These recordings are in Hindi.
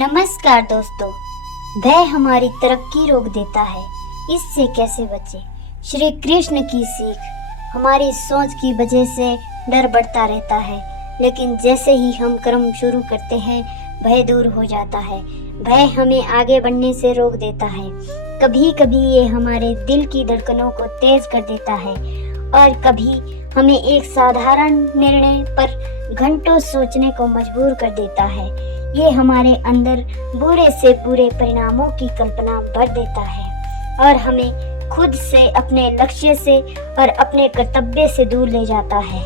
नमस्कार दोस्तों। भय हमारी तरक्की रोक देता है, इससे कैसे बचें? श्री कृष्ण की सीख। हमारी सोच की वजह से डर बढ़ता रहता है, लेकिन जैसे ही हम कर्म शुरू करते हैं भय दूर हो जाता है। भय हमें आगे बढ़ने से रोक देता है। कभी कभी ये हमारे दिल की धड़कनों को तेज कर देता है और कभी हमें एक साधारण निर्णय पर घंटों सोचने को मजबूर कर देता है। ये हमारे अंदर बुरे से बुरे परिणामों की कल्पना भर देता है और हमें खुद से, अपने लक्ष्य से और अपने कर्तव्य से दूर ले जाता है।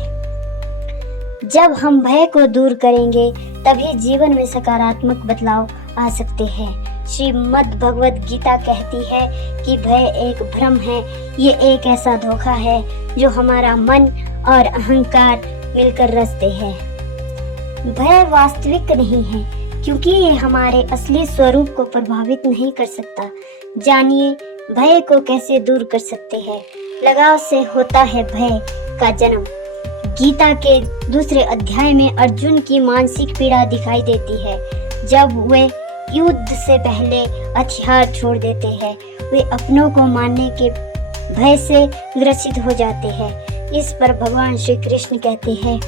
जब हम भय को दूर करेंगे तभी जीवन में सकारात्मक बदलाव आ सकते हैं। श्रीमद् भगवद गीता कहती है कि भय एक भ्रम है। ये एक ऐसा धोखा है जो हमारा मन और अहंकार मिलकर रचते हैं। भय वास्तविक नहीं है क्योंकि ये हमारे असली स्वरूप को प्रभावित नहीं कर सकता। जानिए भय को कैसे दूर कर सकते हैं। लगाव से होता है भय का जन्म। गीता के दूसरे अध्याय में अर्जुन की मानसिक पीड़ा दिखाई देती है। जब वे युद्ध से पहले हथियार छोड़ देते हैं, वे अपनों को मारने के भय से ग्रसित हो जाते हैं। इस पर भगवान श्री कृष्ण कहते हैं,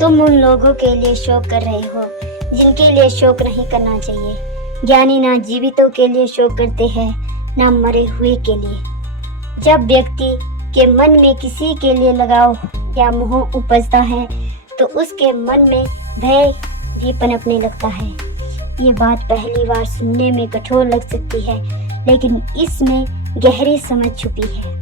तुम उन लोगों के लिए शोक कर रहे हो जिनके लिए शोक नहीं करना चाहिए। ज्ञानी ना जीवितों के लिए शोक करते हैं, ना मरे हुए के लिए। जब व्यक्ति के मन में किसी के लिए लगाव या मोह उपजता है तो उसके मन में भय भी पनपने लगता है। ये बात पहली बार सुनने में कठोर लग सकती है, लेकिन इसमें गहरी समझ छुपी है।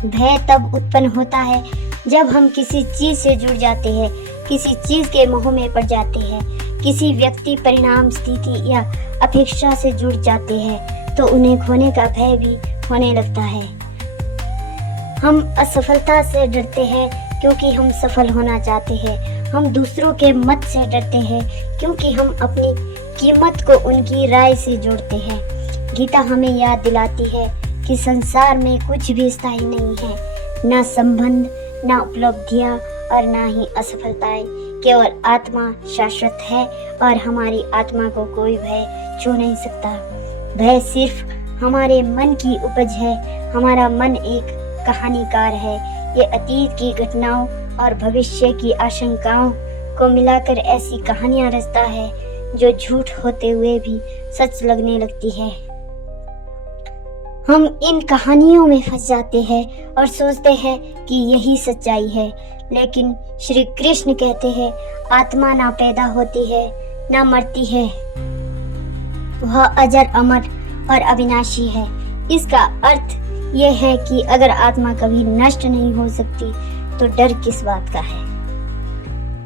भय तब उत्पन्न होता है जब हम किसी चीज से जुड़ जाते हैं, किसी चीज के मोह में पड़ जाते हैं, किसी व्यक्ति, परिणाम, स्थिति या अपेक्षा से जुड़ जाते हैं तो उन्हें खोने का भय भी होने लगता है। हम असफलता से डरते हैं क्योंकि हम सफल होना चाहते हैं। हम दूसरों के मत से डरते हैं क्योंकि हम अपनी कीमत को उनकी राय से जोड़ते हैं। गीता हमें याद दिलाती है कि संसार में कुछ भी स्थायी नहीं है, ना संबंध, ना उपलब्धियां और ना ही असफलताएं। केवल आत्मा शाश्वत है और हमारी आत्मा को कोई भय छू नहीं सकता। भय सिर्फ हमारे मन की उपज है। हमारा मन एक कहानीकार है। ये अतीत की घटनाओं और भविष्य की आशंकाओं को मिलाकर ऐसी कहानियां रचता है जो झूठ होते हुए भी सच लगने लगती है। हम इन कहानियों में फंस जाते हैं और सोचते हैं कि यही सच्चाई है, लेकिन श्री कृष्ण कहते हैं आत्मा ना पैदा होती है ना मरती है, वह अजर, अमर और अविनाशी है। इसका अर्थ यह है कि अगर आत्मा कभी नष्ट नहीं हो सकती तो डर किस बात का है।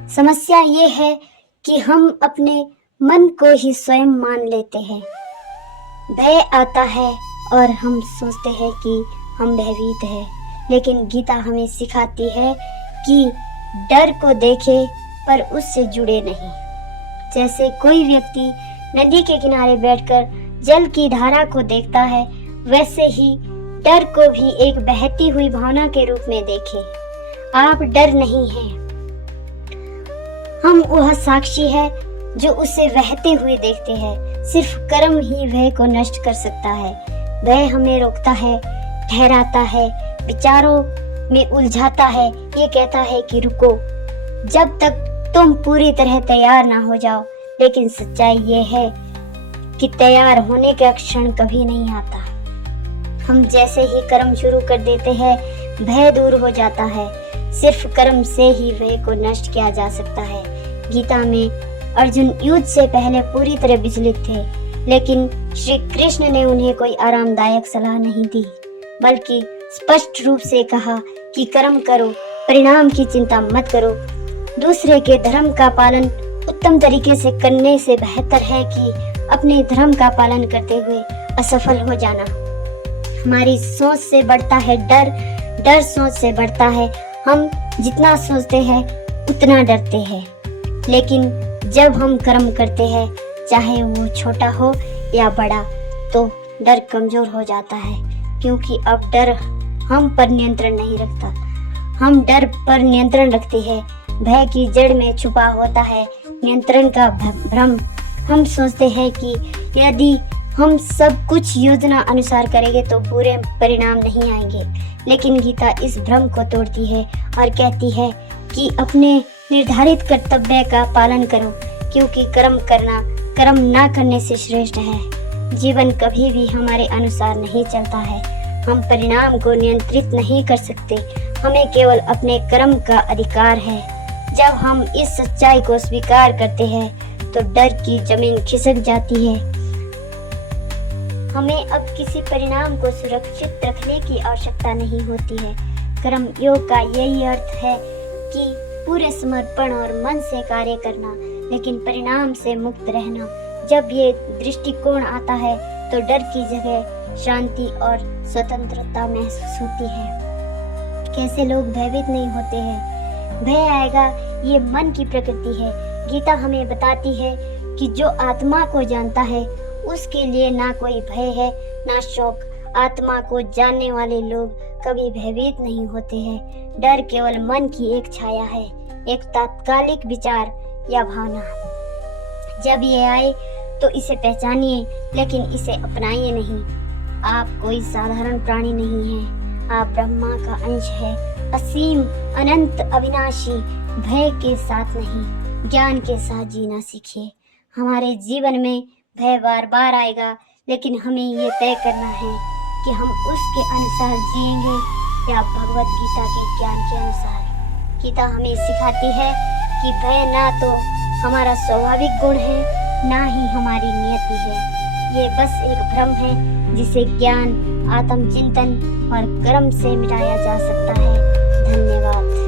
समस्या ये है कि हम अपने मन को ही स्वयं मान लेते हैं। भय आता है और हम सोचते हैं कि हम भयभीत हैं, लेकिन गीता हमें सिखाती है कि डर को देखे पर उससे जुड़े नहीं। जैसे कोई व्यक्ति नदी के किनारे बैठकर जल की धारा को देखता है, वैसे ही डर को भी एक बहती हुई भावना के रूप में देखें। आप डर नहीं हैं, हम वह साक्षी है जो उसे बहते हुए देखते हैं। सिर्फ कर्म ही भय को नष्ट कर सकता है। भय हमें रोकता है, ठहराता है, विचारों में उलझाता है। ये कहता है कि रुको, जब तक तुम पूरी तरह तैयार ना हो जाओ। लेकिन सच्चाई ये है कि तैयार होने का क्षण कभी नहीं आता। हम जैसे ही कर्म शुरू कर देते हैं भय दूर हो जाता है। सिर्फ कर्म से ही भय को नष्ट किया जा सकता है। गीता में अर्जुन युद्ध से पहले पूरी तरह विचलित थे, लेकिन श्री कृष्ण ने उन्हें कोई आरामदायक सलाह नहीं दी, बल्कि स्पष्ट रूप से कहा कि कर्म करो, परिणाम की चिंता मत करो। दूसरे के धर्म का पालन उत्तम तरीके से करने से बेहतर है कि अपने धर्म का पालन करते हुए असफल हो जाना। हमारी सोच से बढ़ता है डर, डर सोच से बढ़ता है। हम जितना सोचते हैं उतना डरते हैं, लेकिन जब हम कर्म करते हैं, चाहे वो छोटा हो या बड़ा, तो डर कमजोर हो जाता है, क्योंकि अब डर हम पर नियंत्रण नहीं रखता, हम डर पर नियंत्रण रखते हैं। भय की जड़ में छुपा होता है नियंत्रण का भ्रम। हम सोचते हैं कि यदि हम सब कुछ योजना अनुसार करेंगे तो बुरे परिणाम नहीं आएंगे, लेकिन गीता इस भ्रम को तोड़ती है और कहती है कि अपने निर्धारित कर्तव्य का पालन करो, क्योंकि कर्म ना करने से श्रेष्ठ है। जीवन कभी भी हमारे अनुसार नहीं चलता है। हम परिणाम को नियंत्रित नहीं कर सकते, हमें केवल अपने कर्म का अधिकार है। जब हम इस सच्चाई को स्वीकार करते हैं तो डर की जमीन खिसक जाती है। हमें अब किसी परिणाम को सुरक्षित रखने की आवश्यकता नहीं होती है। कर्म योग का यही अर्थ है कि पूरे समर्पण और मन से कार्य करना, लेकिन परिणाम से मुक्त रहना। जब ये दृष्टिकोण आता है तो डर की जगह शांति और स्वतंत्रता महसूस होती है। कैसे लोग भयभीत नहीं होते हैं? भय आएगा, ये मन की प्रकृति है। गीता हमें बताती है कि जो आत्मा को जानता है उसके लिए ना कोई भय है ना शोक। आत्मा को जानने वाले लोग कभी भयभीत नहीं होते हैं। डर केवल मन की एक छाया है, एक तात्कालिक विचार या भावना। जब ये आए तो इसे पहचानिए, लेकिन इसे अपनाइए नहीं। आप कोई साधारण प्राणी नहीं हैं, आप ब्रह्मा का अंश है, असीम, अनंत, अविनाशी। भय के साथ नहीं, ज्ञान के साथ जीना सीखिए। हमारे जीवन में भय बार बार आएगा, लेकिन हमें ये तय करना है कि हम उसके अनुसार जिएंगे या भगवत गीता के ज्ञान के अनुसार। गीता हमें सिखाती है कि भय ना तो हमारा स्वाभाविक गुण है, ना ही हमारी नियति है। ये बस एक भ्रम है जिसे ज्ञान, आत्मचिंतन और कर्म से मिटाया जा सकता है। धन्यवाद।